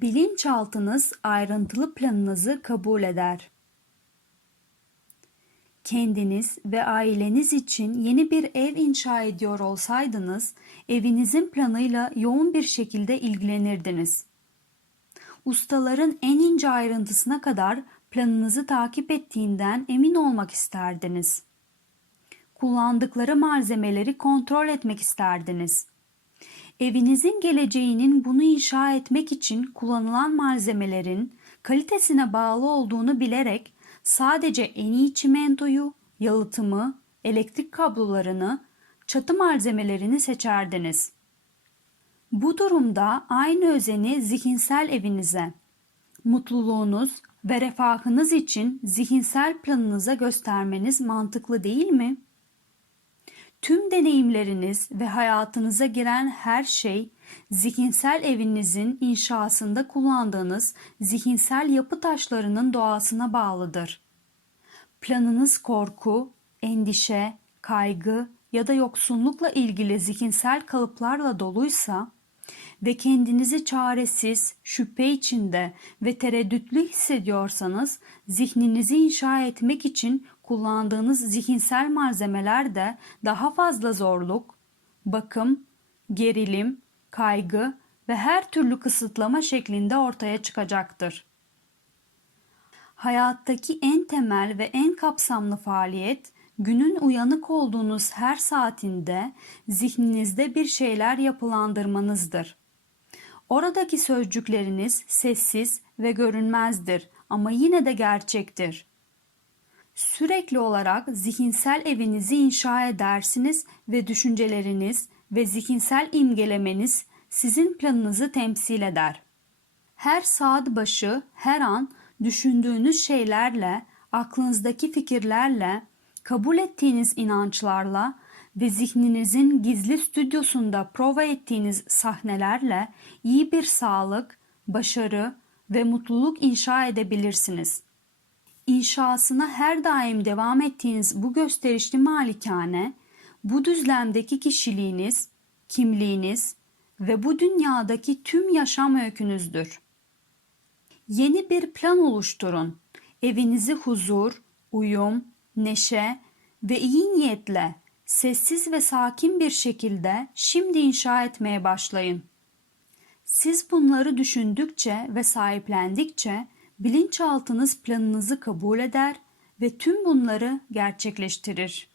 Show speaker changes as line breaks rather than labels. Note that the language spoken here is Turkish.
Bilinçaltınız ayrıntılı planınızı kabul eder. Kendiniz ve aileniz için yeni bir ev inşa ediyor olsaydınız, evinizin planıyla yoğun bir şekilde ilgilenirdiniz. Ustaların en ince ayrıntısına kadar planınızı takip ettiğinden emin olmak isterdiniz. Kullandıkları malzemeleri kontrol etmek isterdiniz. Evinizin geleceğinin bunu inşa etmek için kullanılan malzemelerin kalitesine bağlı olduğunu bilerek sadece en iyi çimentoyu, yalıtımı, elektrik kablolarını, çatı malzemelerini seçerdiniz. Bu durumda aynı özeni zihinsel evinize, mutluluğunuz ve refahınız için zihinsel planınıza göstermeniz mantıklı değil mi? Tüm deneyimleriniz ve hayatınıza giren her şey zihinsel evinizin inşasında kullandığınız zihinsel yapı taşlarının doğasına bağlıdır. Planınız korku, endişe, kaygı ya da yoksunlukla ilgili zihinsel kalıplarla doluysa ve kendinizi çaresiz, şüphe içinde ve tereddütlü hissediyorsanız zihninizi inşa etmek için kullandığınız zihinsel malzemeler de daha fazla zorluk, bakım, gerilim, kaygı ve her türlü kısıtlama şeklinde ortaya çıkacaktır. Hayattaki en temel ve en kapsamlı faaliyet günün uyanık olduğunuz her saatinde zihninizde bir şeyler yapılandırmanızdır. Oradaki sözcükleriniz sessiz ve görünmezdir ama yine de gerçektir. Sürekli olarak zihinsel evinizi inşa edersiniz ve düşünceleriniz ve zihinsel imgelemeniz sizin planınızı temsil eder. Her saat başı, her an düşündüğünüz şeylerle, aklınızdaki fikirlerle, kabul ettiğiniz inançlarla ve zihninizin gizli stüdyosunda prova ettiğiniz sahnelerle iyi bir sağlık, başarı ve mutluluk inşa edebilirsiniz. İnşasına her daim devam ettiğiniz bu gösterişli malikane, bu düzlemdeki kişiliğiniz, kimliğiniz ve bu dünyadaki tüm yaşam öykünüzdür. Yeni bir plan oluşturun. Evinizi huzur, uyum, neşe ve iyi niyetle sessiz ve sakin bir şekilde şimdi inşa etmeye başlayın. Siz bunları düşündükçe ve sahiplendikçe bilinçaltınız planınızı kabul eder ve tüm bunları gerçekleştirir.